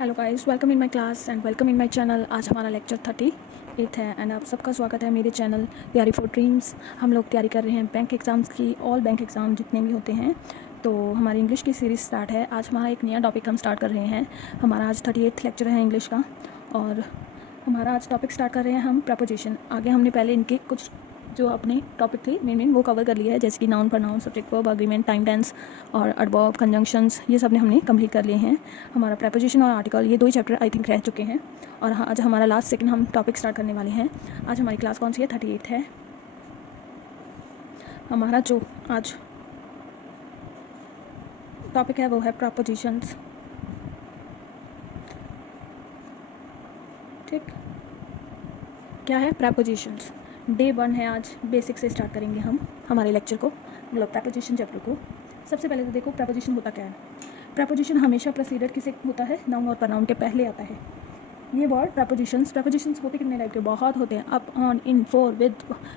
Hello guys, welcome in my class and welcome in my channel. आज हमारा lecture 38 है and आप सबका स्वागत है मेरे चैनल तैयारी फॉर ड्रीम्स। हम लोग तैयारी कर रहे हैं बैंक एग्ज़ाम्स की, ऑल बैंक एग्ज़ाम जितने भी होते हैं। तो हमारी इंग्लिश की सीरीज़ स्टार्ट है। आज हमारा एक नया टॉपिक हम स्टार्ट कर रहे हैं। हमारा आज 38 लेक्चर है इंग्लिश का और हमारा आज टॉपिक स्टार्ट कर रहे हैं हम प्रपोजिशन। आगे हमने पहले इनके कुछ जो अपने टॉपिक थे मेन वो कवर कर लिया है, जैसे कि noun, pronoun, subject, verb, agreement, time tense और एडवर्ब, कंजंक्शंस, ये सब ने हमने कंप्लीट कर लिए हैं। हमारा प्रपोजिशन और आर्टिकल ये दो ही चैप्टर आई थिंक रह चुके हैं और आज हमारा लास्ट सेकंड हम टॉपिक स्टार्ट करने वाले हैं। आज हमारी क्लास कौन सी है? 38 है। हमारा जो आज टॉपिक है वो है प्रपोजिशंस। ठीक, क्या है प्रपोजिशंस? डे 1 है आज। बेसिक से स्टार्ट करेंगे हम हमारे लेक्चर को, मतलब प्रपोजिशन चैप्टर को। सबसे पहले तो देखो प्रपोजिशन होता क्या है। प्रपोजिशन हमेशा प्रेसिडेड किसे होता है? नाउन और प्रोनाउन के पहले आता है ये वर्ड प्रपोजिशंस होते कितने टाइप के? बहुत होते हैं। Up, on, in, for, with,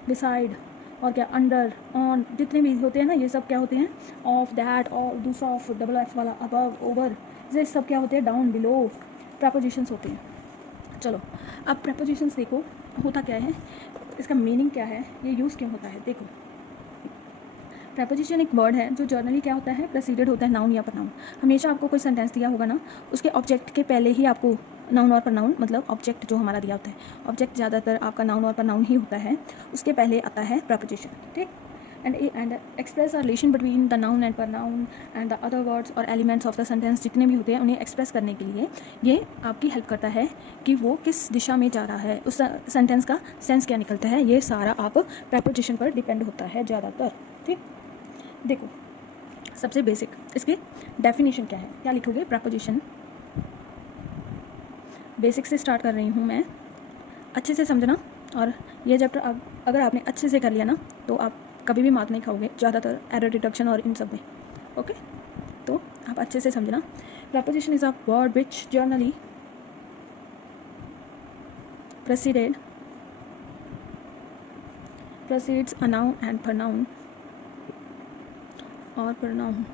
beside और क्या अंडर, ऑन, जितने भी होते हैं ना ये सब क्या होते हैं? ऑफ, दैट, और दूसरा ऑफ, डबल एफ वाला, अबव, ओवर, ये सब क्या होते हैं? डाउन, बिलो, प्रपोजिशंस होते हैं। चलो अब प्रपोजिशंस देखो होता क्या है, इसका मीनिंग क्या है, ये यूज़ क्यों होता है। देखो प्रपोजिशन एक वर्ड है जो जर्नली क्या होता है? प्रेसिडेड होता है नाउन या प्रोनाउन। हमेशा आपको कोई सेंटेंस दिया होगा ना, उसके ऑब्जेक्ट के पहले ही आपको नाउन और प्रोनाउन, मतलब ऑब्जेक्ट जो हमारा दिया होता है, ऑब्जेक्ट ज़्यादातर आपका नाउन और प्रोनाउन ही होता है, उसके पहले आता है प्रपोजिशन। ठीक, and express relation between the noun and pronoun and the other words और एलिमेंट्स ऑफ द सेंटेंस जितने भी होते हैं उन्हें एक्सप्रेस करने के लिए ये आपकी हेल्प करता है कि वो किस दिशा में जा रहा है, उस सेंटेंस का सेंस क्या निकलता है, ये सारा आप प्रपोजिशन पर डिपेंड होता है ज़्यादातर। ठीक, देखो सबसे बेसिक इसकी डेफिनेशन क्या है, क्या लिखोगे? प्रपोजिशन। बेसिक से स्टार्ट कर रही हूँ मैं, अच्छे से समझना। और ये चैप्टर अगर आपने अच्छे से कर लिया ना तो आप कभी भी मार्क नहीं खाओगे ज़्यादातर एरर डिटेक्शन और इन सब में। ओके, तो आप अच्छे से समझना। Preposition is a word which generally precedes a noun and pronoun or pronoun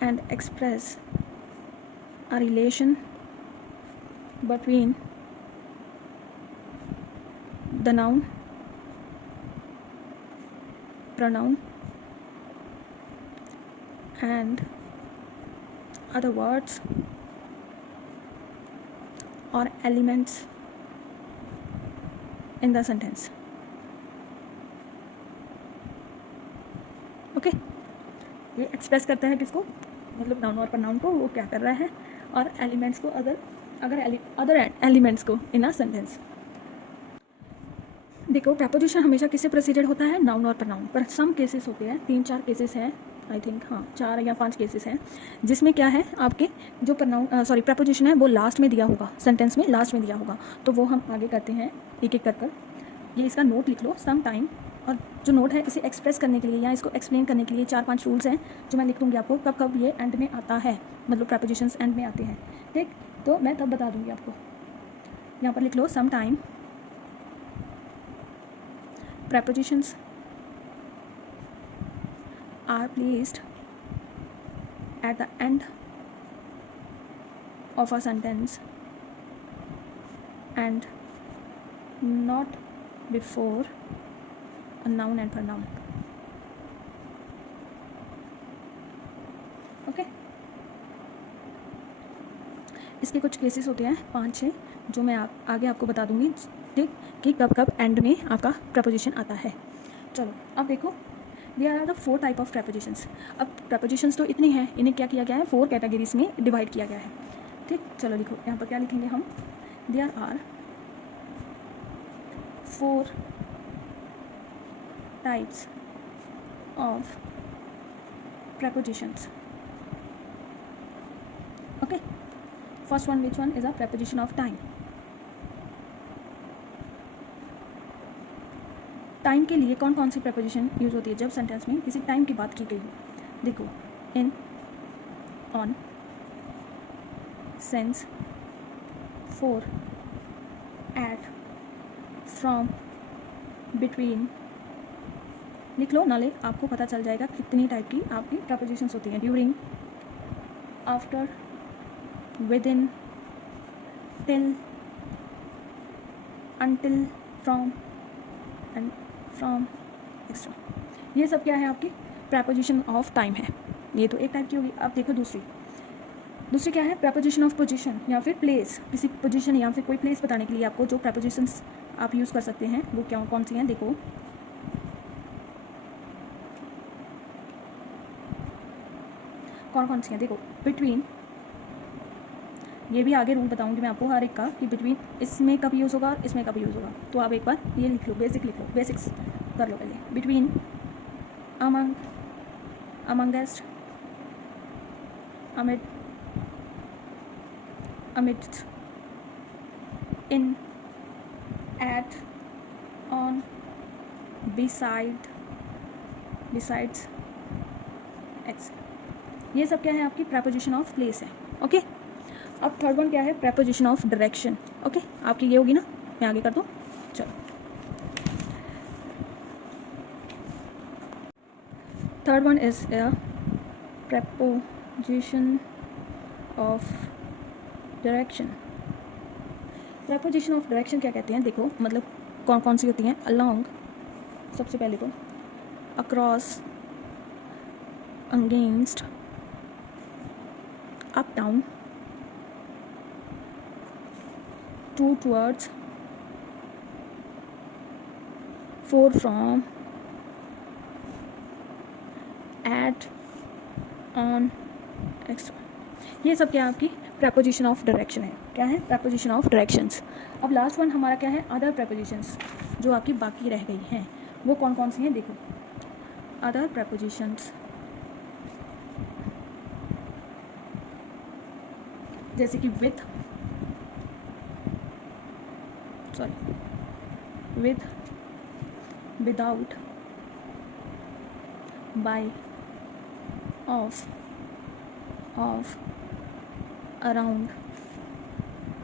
and express a relation between the noun, pronoun and other words or elements in the sentence. Okay, ये express करता है किसको? मतलब noun और pronoun को, वो क्या कर रहा है, और एलिमेंट्स को, अदर एलिमेंट्स को इन अ सेंटेंस। देखो प्रपोजिशन हमेशा किससे प्रेसिडेड होता है? नाउन और प्रोनाउन। पर सम केसेस होते हैं, 3-4 केसेस हैं आई थिंक, हाँ 4 या 5 केसेस हैं जिसमें क्या है, आपके जो प्रपोजिशन है वो लास्ट में दिया होगा, सेंटेंस में लास्ट में दिया होगा। तो वो हम आगे करते हैं एक एक कर। ये इसका नोट लिख लो सम टाइम। और जो नोट है इसे एक्सप्रेस करने के लिए या इसको एक्सप्लेन करने के लिए 4-5 रूल्स हैं जो मैं लिख दूँगी आपको, कब कब ये एंड में आता है, मतलब प्रपोजिशंस एंड में आते हैं। ठीक, तो मैं तब बता दूँगी आपको। यहाँ पर लिख लो some time prepositions are placed at the end of a sentence and not before a noun and pronoun. Okay, इसके कुछ केसेस होते हैं 5-6 जो मैं आगे आपको बता दूंगी, ठीक, कि कब कब एंड में आपका प्रपोजिशन आता है। चलो अब देखो, there are the 4 type of prepositions. अब प्रपोजिशंस तो इतनी हैं, इन्हें क्या किया गया है? 4 कैटेगरीज में डिवाइड किया गया है। ठीक, चलो लिखो यहाँ पर क्या लिखेंगे हम? There are 4 types of prepositions. Okay, first one which one is a preposition of time. Time के लिए कौन कौन सी प्रपोजिशन यूज़ होती है? जब सेंटेंस में किसी टाइम की बात की गई हो। देखो in, on, since, for, at, from, between, लिख लो, नाले आपको पता चल जाएगा कितनी टाइप की आपकी प्रपोजिशंस होती हैं। During, after, with in, till, until, from and from, extra. ये सब क्या है आपकी प्रेपोजिशन ऑफ टाइम है। ये तो एक टाइप की होगी। अब देखो दूसरी क्या है, प्रेपोजिशन ऑफ पोजीशन या फिर प्लेस। किसी पोजीशन या फिर कोई प्लेस बताने के लिए आपको जो प्रेपोजिशंस आप यूज़ कर सकते हैं वो क्या कौन सी हैं, देखो। कौन सी हैं, देखो। बिटवीन, ये भी आगे रूल बताऊंगी मैं आपको हर एक का कि बिटवीन इसमें कब यूज़ होगा और इसमें कब यूज़ होगा। तो आप एक बार ये लिख लो, बेसिक लिख लो, बेसिक्स कर लो पहले। Between, among, amongst, amid, amidst, in, at, on, beside, besides, etc। ये सब क्या है आपकी प्रेपोजिशन ऑफ प्लेस है। ओके, अब थर्ड वन क्या है, प्रेपोजिशन ऑफ डायरेक्शन। ओके, आपकी ये होगी ना, मैं आगे कर दूँ, चलो। Third one is a preposition of direction. Preposition of direction क्या कहते हैं, देखो मतलब कौन सी होती हैं। अलोंग, सबसे पहले तो across, against, up down, to towards, for from, at, on, extra. ये सब क्या है आपकी प्रेपोजिशन ऑफ डायरेक्शन है। क्या है, प्रेपोजिशन ऑफ डायरेक्शंस। अब लास्ट वन हमारा क्या है, अदर प्रेपोजिशंस, जो आपकी बाकी रह गई हैं वो कौन सी हैं, देखो। अदर प्रेपोजिशंस जैसे कि with, with, without, by, of, around,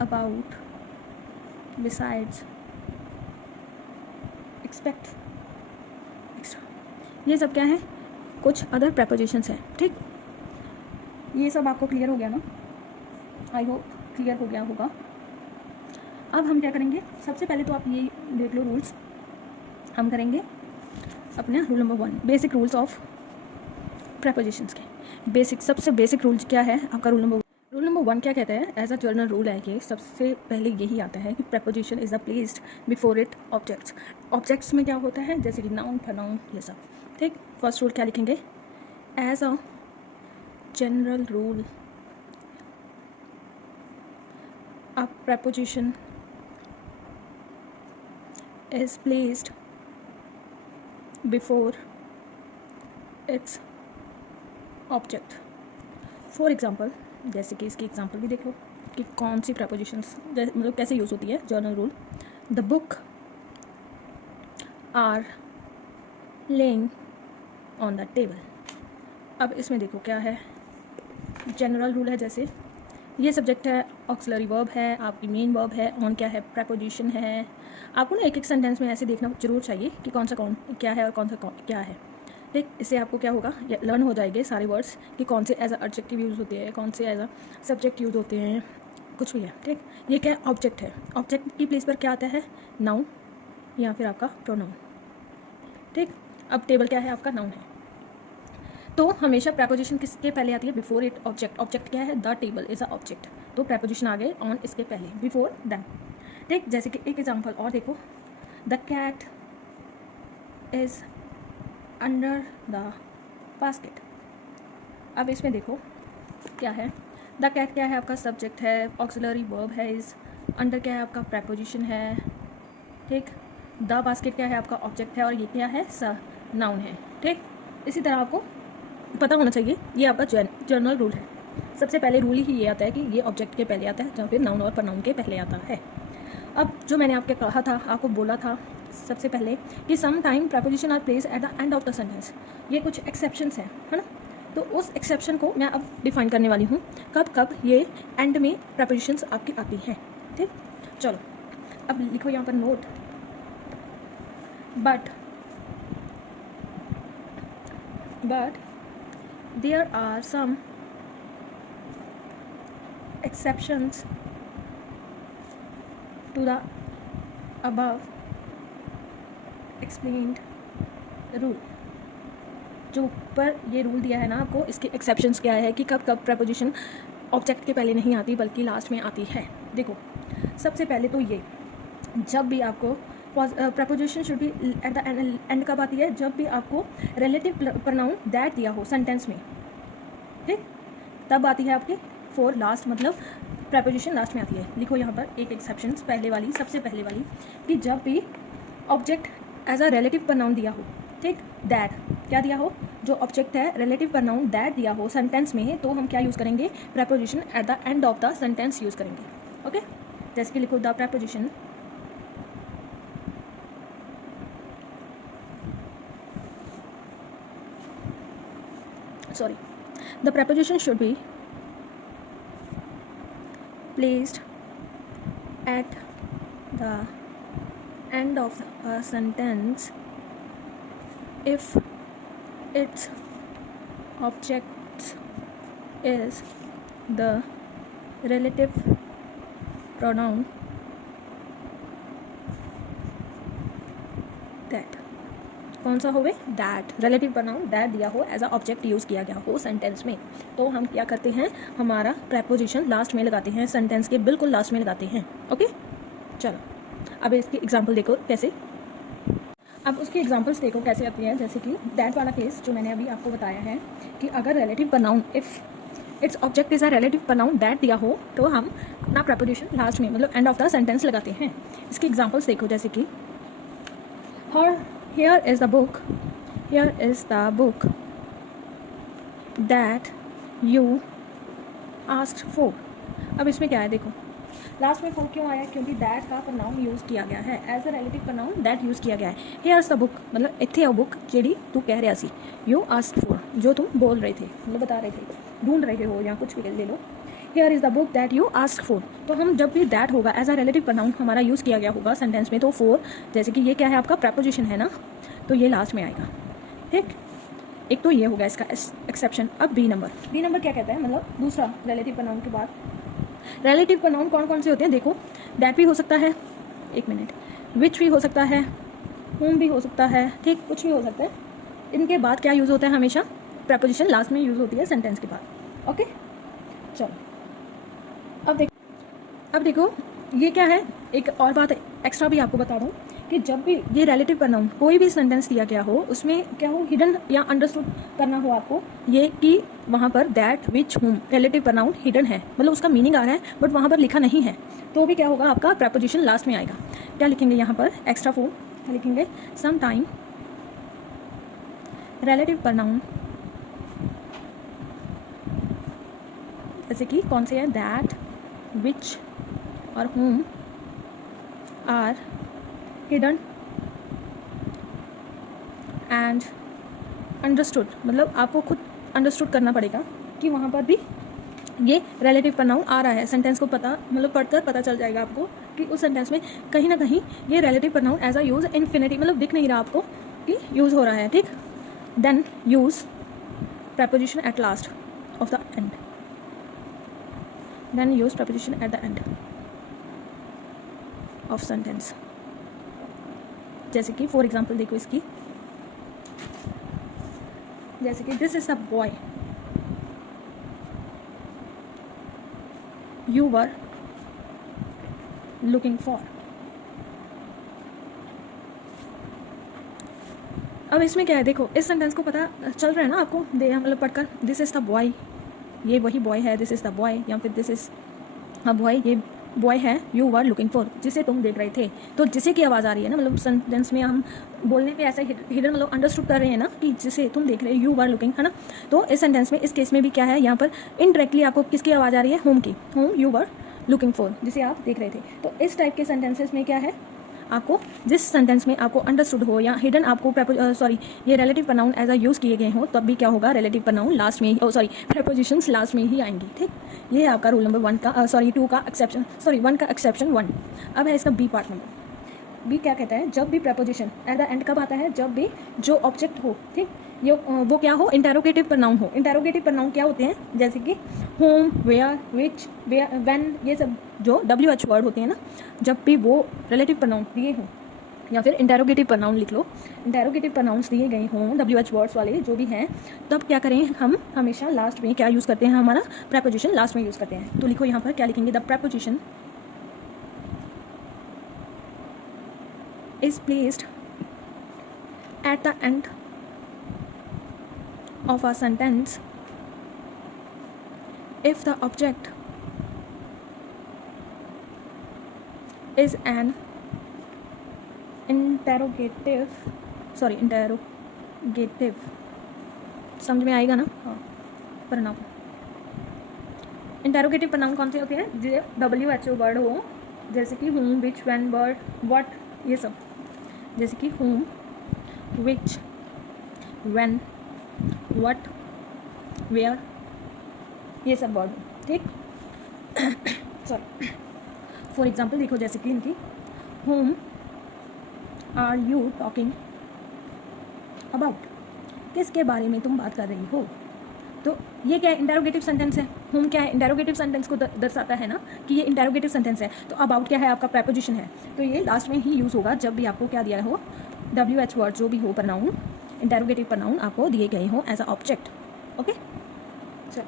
about, besides, except, extra. ये सब क्या है, कुछ अदर प्रेपोजिशंस हैं। ठीक, ये सब आपको क्लियर हो गया ना, आई होप क्लियर हो गया होगा। अब हम क्या करेंगे, सबसे पहले तो आप ये देख लो रूल्स। हम करेंगे अपने rule number 1, basic rules of prepositions के। बेसिक, सबसे बेसिक रूल क्या है आपका, रूल नंबर 1 क्या कहता है, एज अ जनरल रूल है कि सबसे पहले यही आता है कि preposition is a placed before it objects. Objects में क्या होता है, जैसे कि नाउन, प्रोनाउन, ये सब। ठीक, फर्स्ट रूल क्या लिखेंगे, as a general rule a preposition is placed before its object। For example, जैसे कि इसकी एग्जांपल भी देख लो कि कौन सी प्रपोजिशंस मतलब कैसे यूज़ होती है। General rule, the book are laying on the table. अब इसमें देखो क्या है, जनरल रूल है, जैसे ये सब्जेक्ट है, ऑक्सिलरी वर्ब है, आपकी मेन वर्ब है, ऑन क्या है, प्रेपोजिशन है। आपको ना एक एक सेंटेंस में ऐसे देखना जरूर चाहिए कि कौन सा क्या है और कौन सा क्या है। ठीक, इससे आपको क्या होगा, लर्न हो जाएंगे सारे वर्ड्स कि कौन से एज अ एडजेक्टिव यूज़ होते हैं, कौन से एज अ सब्जेक्ट यूज़ होते हैं, कुछ भी है। ठीक, ये क्या ऑब्जेक्ट है, ऑब्जेक्ट की प्लेस पर क्या आता है, नाउन या फिर आपका प्रोनाउन। ठीक, अब टेबल क्या है, आपका नाउन है। तो हमेशा प्रेपोजिशन किसके पहले आती है, बिफोर इट ऑब्जेक्ट। ऑब्जेक्ट क्या है, the table is a object, तो प्रेपोजिशन आ गए ऑन इसके पहले, बिफोर दैन। ठीक, जैसे कि एक एग्जांपल और देखो, the cat is under the basket. अब इसमें देखो क्या है, द कैट क्या है, आपका सब्जेक्ट है, ऑक्सिलरी वर्ब है, इज़, अंडर क्या है, आपका प्रेपोजिशन है। ठीक, द बास्केट क्या है, आपका ऑब्जेक्ट है, और ये क्या है, नाउन है। ठीक, इसी तरह आपको पता होना चाहिए, ये आपका जनरल रूल है। सबसे पहले रूल ही ये आता है कि ये ऑब्जेक्ट के पहले आता है, जहाँ फिर नाउन और प्रोनाउन के पहले आता है। अब जो मैंने आपके कहा था, आपको बोला था सबसे पहले कि some time preposition are place at the end of the sentence. ये कुछ एक्सेप्शंस हैं, है ना। तो उस एक्सेप्शन को मैं अब डिफाइन करने वाली हूँ, कब कब ये एंड में प्रेपोजिशंस आपकी आती हैं। ठीक, चलो अब लिखो यहाँ पर note, but there are some exceptions to the above explained rule। जो ऊपर ये रूल दिया है ना आपको, इसके एक्सेप्शंस क्या है कि कब कब प्रपोजिशन ऑब्जेक्ट के पहले नहीं आती बल्कि लास्ट में आती है। देखो सबसे पहले तो ये, जब भी आपको preposition should be eight the and कब आती है, जब भी आपको रिलेटिव प्रोनाउन दैट दिया हो सेंटेंस में, ठीक, तब आती है आपके फॉर लास्ट, मतलब प्रपोजिशन लास्ट में आती है। लिखो यहाँ पर एक एक्सेप्शन, पहले वाली, सबसे पहले वाली, कि जब भी object as a relative pronoun दिया हो, ठीक, दैट क्या दिया हो, जो ऑब्जेक्ट है रिलेटिव प्रोनाउन दैट दिया हो सेंटेंस में, तो हम क्या यूज़ करेंगे, preposition at the end of the sentence use करेंगे। ओके, जैसे कि लिखो the preposition the preposition should be placed at the end of a sentence if its object is the relative pronoun that। कौन सा होवे, that, relative pronoun that दिया हो, as a object use किया गया हो सेंटेंस में, तो हम क्या करते हैं, हमारा प्रपोजिशन लास्ट में लगाते हैं, सेंटेंस के बिल्कुल लास्ट में लगाते हैं। ओके, चलो अब इसकी एग्जांपल देखो कैसे, अब उसकी एग्जांपल्स देखो कैसे आती है। जैसे कि दैट वाला केस जो मैंने अभी आपको बताया है कि अगर relative pronoun if its object is a relative pronoun that दिया हो, तो हम अपना प्रपोजिशन लास्ट में, मतलब एंड ऑफ द सेंटेंस लगाते हैं। इसकी एग्जांपल्स देखो, जैसे कि Here is the book that you asked for। अब इसमें क्या है, देखो लास्ट में for क्यों आया, क्योंकि that का प्रोनाउन यूज़ किया गया है, as a relative pronoun that use किया गया है। Here is the book, मतलब इत्थे बुक जेडी तू कह रहा सी, you asked for, जो तुम बोल रहे थे, मतलब बता रहे थे, ढूंढ रहे हो या कुछ भी ले लो। Here is the book that you asked for, तो हम जब भी that होगा एज अ रिलेटिव प्रोनाउन हमारा यूज़ किया गया होगा सेंटेंस में, तो for, जैसे कि ये क्या है आपका प्रपोजिशन है ना, तो ये लास्ट में आएगा। ठीक, एक तो ये होगा इसका एक्सेप्शन। अब बी नंबर क्या कहता है, मतलब दूसरा रिलेटिव प्रोनाउन के बाद रिलेटिव प्रोनाउन कौन कौन से होते हैं, देखो दैट भी हो सकता है, एक मिनट, विच भी हो सकता है, whom भी हो सकता है, ठीक, कुछ भी हो सकता है। इनके बाद क्या यूज़ होता है, हमेशा प्रपोजिशन लास्ट में यूज़ होती है सेंटेंस के बाद। ओके, चलो अब देखो ये क्या है, एक और बात एक्स्ट्रा भी आपको बता दूं कि जब भी ये रिलेटिव प्रोनाउन कोई भी सेंटेंस दिया गया हो, उसमें क्या हो, हिडन या अंडरस्टूड करना हो आपको, ये कि वहाँ पर दैट विच हुम रिलेटिव प्रोनाउन हिडन है, मतलब उसका मीनिंग आ रहा है बट वहाँ पर लिखा नहीं है, तो भी क्या होगा, आपका प्रपोजिशन लास्ट में आएगा। क्या लिखेंगे यहाँ पर, एक्स्ट्रा फॉर्म क्या लिखेंगे, सम टाइम रिलेटिव प्रोनाउन, जैसे कि कौन से हैं, दैट, विच और whom are hidden and understood, मतलब आपको खुद अंडरस्टूड करना पड़ेगा कि वहाँ पर भी ये रिलेटिव प्रोनाउन आ रहा है। सेंटेंस को पता, मतलब पढ़कर पता चल जाएगा आपको कि उस सेंटेंस में कहीं ना कहीं ये relative pronoun as a use infinity, मतलब दिख नहीं रहा आपको कि यूज़ हो रहा है। ठीक, then use preposition at last of the end, then use preposition at the end of sentence. जैसे कि फॉर एग्जाम्पल देखो इसकी, जैसे कि this is a boy you were looking for. अब इसमें क्या है, देखो इस सेंटेंस को पता चल रहा है ना आपको, मतलब पढ़कर, दिस इज द बॉय, ये वही बॉय है, दिस इज द बॉय, या फिर दिस इज अ बॉय, ये बॉय है, यू वर लुकिंग फॉर, जिसे तुम देख रहे थे, तो जिसे की आवाज़ आ रही है ना, मतलब सेंटेंस में हम बोलने पे ऐसा हिडन, मतलब अंडरस्टूड कर रहे हैं ना कि जिसे तुम देख रहे हो, यू वर लुकिंग, है ना। तो इस सेंटेंस में, इस केस में भी क्या है, यहाँ पर इनडायरेक्टली आपको किसकी आवाज़ आ रही है, होम की, home you were looking for, जिसे आप देख रहे थे। तो इस टाइप के सेंटेंसेस में क्या है, आपको जिस सेंटेंस में आपको अंडरस्टूड हो या हिडन आपको ये relative pronoun as a use किए गए हो, तब भी क्या होगा, रिलेटिव प्रोनाउन लास्ट में ही, प्रपोजिशंस लास्ट में ही आएंगी। ठीक, ये है आपका रूल नंबर 1 का 2 का एक्सेप्शन, 1 का एक्सेप्शन 1। अब है इसका बी पार्ट नंबर, भी क्या कहता है, जब भी प्रपोजिशन एट द एंड कब आता है, जब भी जो ऑब्जेक्ट हो, ठीक, ये वो क्या हो, इंटेरोगेटिव प्रनाउन हो। इंटेरोगेटिव प्रनाउन क्या होते हैं, जैसे कि whom, where, which, where, when, ये सब जो WH वर्ड होते हैं ना, जब भी वो रिलेटिव प्रनाउन दिए हों, या फिर इंटेरोगेटिव प्रनाउन लिख लो, इंटेरोगेटिव प्रनाउंस दिए गए हों WH वर्ड्स वाले जो भी हैं, तब क्या करें, हम हमेशा लास्ट में क्या यूज़ करते हैं, हमारा प्रपोजिशन लास्ट में यूज़ करते हैं। तो लिखो यहाँ पर क्या लिखेंगे, the preposition is placed at the end of a sentence if the object is an interrogative समझ में आएगा ना, हाँ, प्रनाउन। इंटेरोगेटिव प्रनाउन कौन से होते हैं, जो WHO वर्ड हो, जैसे कि whom, which, when, word, what, ये सब, जैसे कि whom, which, when, what, where, ये सब वर्ड, ठीक। सॉरी, फॉर एग्जाम्पल देखो, जैसे कि इनकी whom are you talking about, किसके बारे में तुम बात कर रही हो। तो ये क्या है, इंटेरोगेटिव सेंटेंस है। होम क्या है, इंटेरोगेटिव सेंटेंस को दर्शाता है ना, कि ये इंटेरोगेटिव सेंटेंस है। तो अबाउट क्या है, आपका प्रेपोजिशन है। तो ये लास्ट में ही यूज़ होगा जब भी आपको क्या दिया हो, WH वर्ड जो भी हो, प्रनाउन, इंटेरोगेटिव प्रनाउन आपको दिए गए हो एज अ ऑब्जेक्ट। ओके, चलो,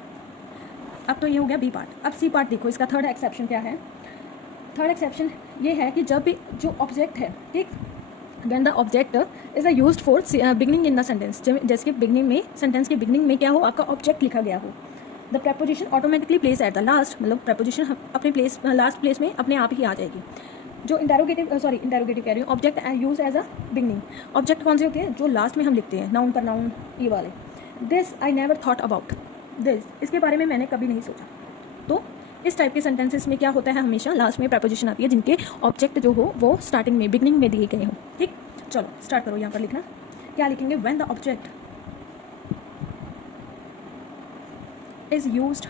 अब तो ये हो गया बी पार्ट। अब सी पार्ट देखो, इसका थर्ड एक्सेप्शन क्या है। थर्ड एक्सेप्शन ये है कि जब भी जो ऑब्जेक्ट है, ठीक, when the object is used for beginning in the sentence, जैसे कि बिगनिंग में, सेंटेंस के बिगनिंग में क्या हो, आपका ऑब्जेक्ट लिखा गया हो, the preposition automatically place at the last, मतलब प्रपोजिशन अपने प्लेस, लास्ट प्लेस में अपने आप ही आ जाएगी। जो इंटेरोगेटिव कह रही हूँ, object use as a beginning. Object कौन से होते हैं, जो लास्ट में हम लिखते हैं, नाउन, प्रनाउन, ये वाले। This I never thought about this, इसके बारे में मैंने कभी नहीं सोचा। तो इस टाइप के सेंटेंसेस में क्या होता है, हमेशा लास्ट में प्रपोजिशन आती है जिनके ऑब्जेक्ट जो हो वो स्टार्टिंग में, बिगनिंग में दिए गए हो, ठीक। चलो स्टार्ट करो, यहाँ पर लिखना क्या लिखेंगे, when the object is used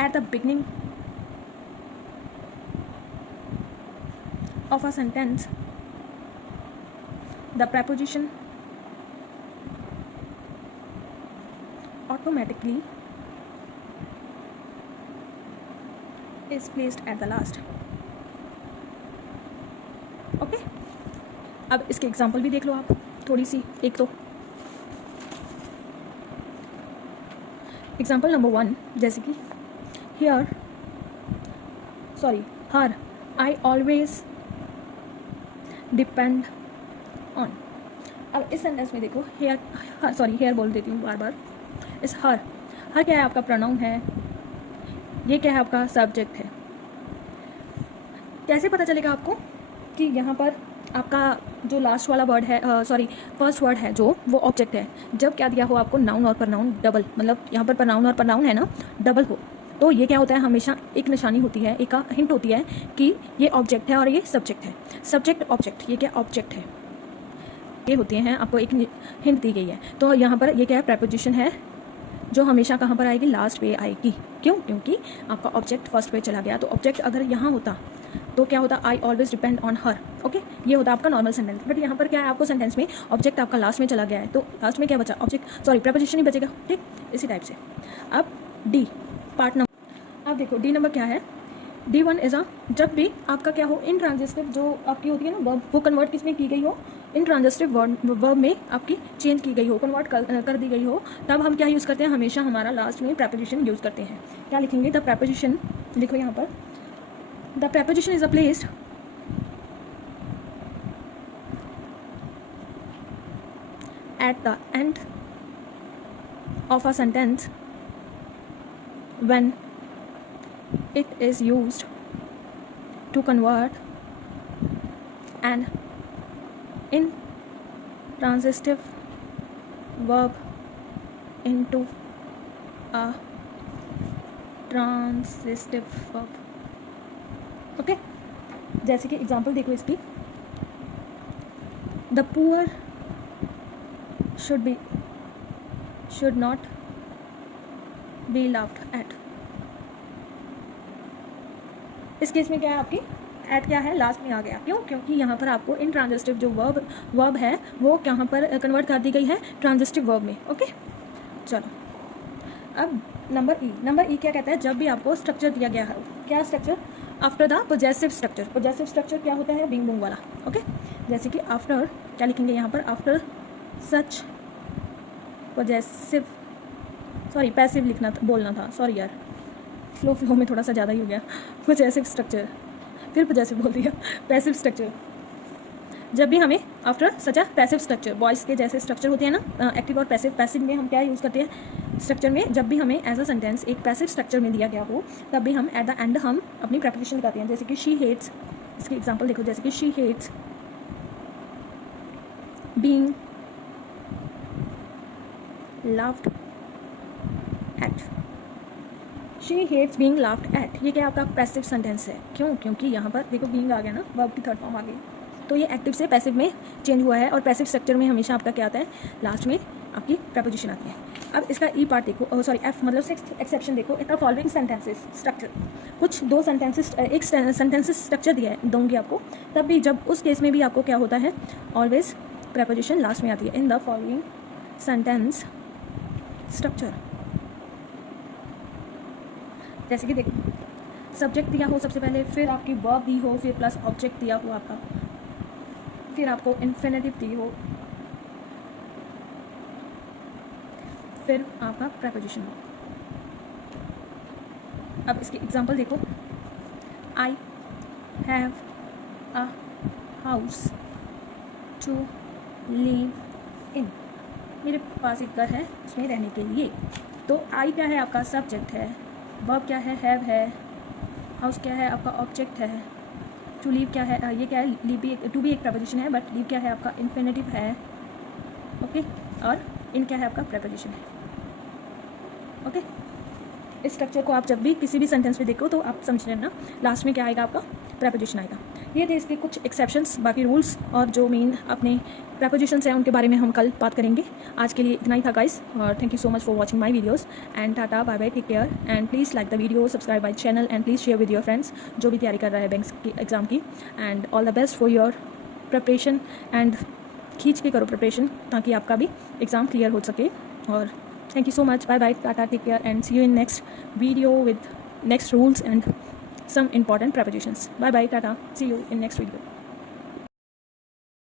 at the beginning of a sentence, the preposition automatically is placed at the last. Okay, अब इसके एग्जाम्पल भी देख लो आप, थोड़ी सी, एक तो एग्जाम्पल नंबर 1, जैसे कि हर आई ऑलवेज डिपेंड ऑन। अब इस सेंटेंस में देखो, हेयर बोल देती हूँ बार बार। इस हर क्या है, आपका प्रोनाउन है, ये क्या है, आपका सब्जेक्ट है। कैसे पता चलेगा आपको कि यहाँ पर आपका जो लास्ट वाला वर्ड है, फर्स्ट वर्ड है जो, वो ऑब्जेक्ट है, जब क्या दिया हो आपको, नाउन और प्रनाउन डबल, मतलब यहाँ पर प्रनाउन और प्रनाउन है ना, डबल हो, तो ये क्या होता है, हमेशा एक निशानी होती है, एक हिंट होती है कि ये ऑब्जेक्ट है और ये सब्जेक्ट है। सब्जेक्ट ऑब्जेक्ट, ये क्या ऑब्जेक्ट है, ये होते हैं, आपको एक हिंट दी गई है। तो यहाँ पर ये क्या है, प्रपोजिशन है, जो हमेशा कहाँ पर आएगी, लास्ट पे आएगी। क्यों, क्योंकि आपका ऑब्जेक्ट फर्स्ट पे चला गया। तो ऑब्जेक्ट अगर यहाँ होता तो क्या होता, I always depend on her. Okay, ये होता आपका नॉर्मल सेंटेंस। बट यहाँ पर क्या है, आपको सेंटेंस में ऑब्जेक्ट आपका लास्ट में चला गया है, तो लास्ट में क्या बचा, प्रपोजिशन ही बचेगा, ठीक, इसी टाइप से। अब डी पार्ट नंबर, अब देखो डी नंबर क्या है, D1 इज जब भी आपका क्या हो, इन ट्रांजिस्टिव जो आपकी होती है ना वर्ब, वो कन्वर्ट किस में की गई हो, इन ट्रांजिस्टिव वर्ब में आपकी चेंज की गई हो, कन्वर्ट कर दी गई हो, तब हम क्या यूज़ करते हैं, हमेशा हमारा लास्ट में प्रपोजिशन यूज़ करते हैं। क्या लिखेंगे, द प्रपोजिशन, लिखो यहाँ पर, the preposition is placed at the end of a sentence when it is used to convert an intransitive verb into a transitive verb. Okay, जैसे कि एग्जांपल देखो इसकी, the poor should not be laughed at। इस case में क्या है, आपकी eight क्या है, लास्ट में आ गया। क्यों? क्योंकि यहाँ पर आपको इंट्रांजिटिव जो वर्ब है वो यहाँ पर कन्वर्ट कर दी गई है ट्रांजिटिव वर्ब में। ओके, चलो अब नंबर ई क्या कहता है, जब भी आपको स्ट्रक्चर दिया गया है, क्या structure, after the possessive structure. Possessive structure क्या होता है, बिंग बुंग वाला। ओके, जैसे कि आफ्टर क्या लिखेंगे यहाँ पर, after such possessive, sorry passive लिखना था, बोलना था, सॉरी यार, फ्लो में थोड़ा सा ज़्यादा ही हो गया। पोजेसिव स्ट्रक्चर, फिर पोजेसिव बोल दिया, पैसिव स्ट्रक्चर। जब भी हमें आफ्टर सच अ पैसिव स्ट्रक्चर, वॉइस के जैसे स्ट्रक्चर होते हैं ना, एक्टिव और पैसिव। पैसिव में हम क्या यूज़ करते हैं स्ट्रक्चर में, जब भी हमें एज अ सेंटेंस एक पैसिव स्ट्रक्चर में दिया गया हो, तब भी हम एट द एंड हम अपनी प्रेपोजिशन लगाते हैं। जैसे कि शी हेट्स, इसकी एग्जांपल देखो, जैसे कि she hates being laughed at. She hates being laughed at, ये क्या आपका पैसिव सेंटेंस है। क्यों? क्योंकि यहाँ पर देखो बीइंग आ गया ना, वर्ब की थर्ड फॉर्म आ गई, तो ये एक्टिव से पैसिव में चेंज हुआ है। और पैसिव स्ट्रक्चर में हमेशा आपका क्या आता है, लास्ट में आपकी प्रेपोजिशन आती है। अब इसका ई पार्ट देखो, सॉरी एफ मतलब सिक्स्थ एक्सेप्शन देखो, इतना फॉलोइंग सेंटेंसेस स्ट्रक्चर, कुछ दो सेंटेंसेस, एक सेंटेंसेस स्ट्रक्चर दिया है दूंगी आपको, तब भी जब उस केस में भी आपको क्या होता है, ऑलवेज प्रेपोजिशन लास्ट में आती है। In the following sentence structure, जैसे कि देखो सब्जेक्ट दिया हो सबसे पहले, फिर आपकी वर्ब दी हो, फिर प्लस ऑब्जेक्ट दिया हो आपका, फिर आपको इन्फिनेटिव दी हो, फिर आपका प्रेपोजिशन हो। अब इसकी एग्जांपल देखो, I have a house to live in, मेरे पास एक घर है उसमें रहने के लिए। तो आई क्या है आपका सब्जेक्ट है, वर्ब क्या है, हैव है, हाउस क्या है आपका ऑब्जेक्ट है, टू लीव क्या है, ये क्या है, लीव भी टू भी एक प्रेपोजिशन है, बट लीव क्या है आपका इन्फिनेटिव है। ओके, और इन क्या है आपका प्रेपोजिशन है। ओके, इस स्ट्रक्चर को आप जब भी किसी भी सेंटेंस में देखो तो आप समझ लेना लास्ट में क्या आएगा, आपका प्रेपोजिशन आएगा। ये थे इसके कुछ एक्सेप्शंस, बाकी रूल्स और जो मेन अपने प्रेपोजिशंस हैं उनके बारे में हम कल बात करेंगे। आज के लिए इतना ही था गाइस, और thank you so much for watching my videos and tata bye bye, take care and please like the video, subscribe my channel and please share with your friends जो भी तैयारी कर रहा है बैंक की एग्ज़ाम की। And all the best for your preparation, and खींच के करो प्रिपरेशन ताकि आपका भी एग्ज़ाम क्लियर हो सके। और thank you so much, bye bye, tata, take care and see you in next video with next rules and some important prepositions. Bye bye, tata, see you in next video.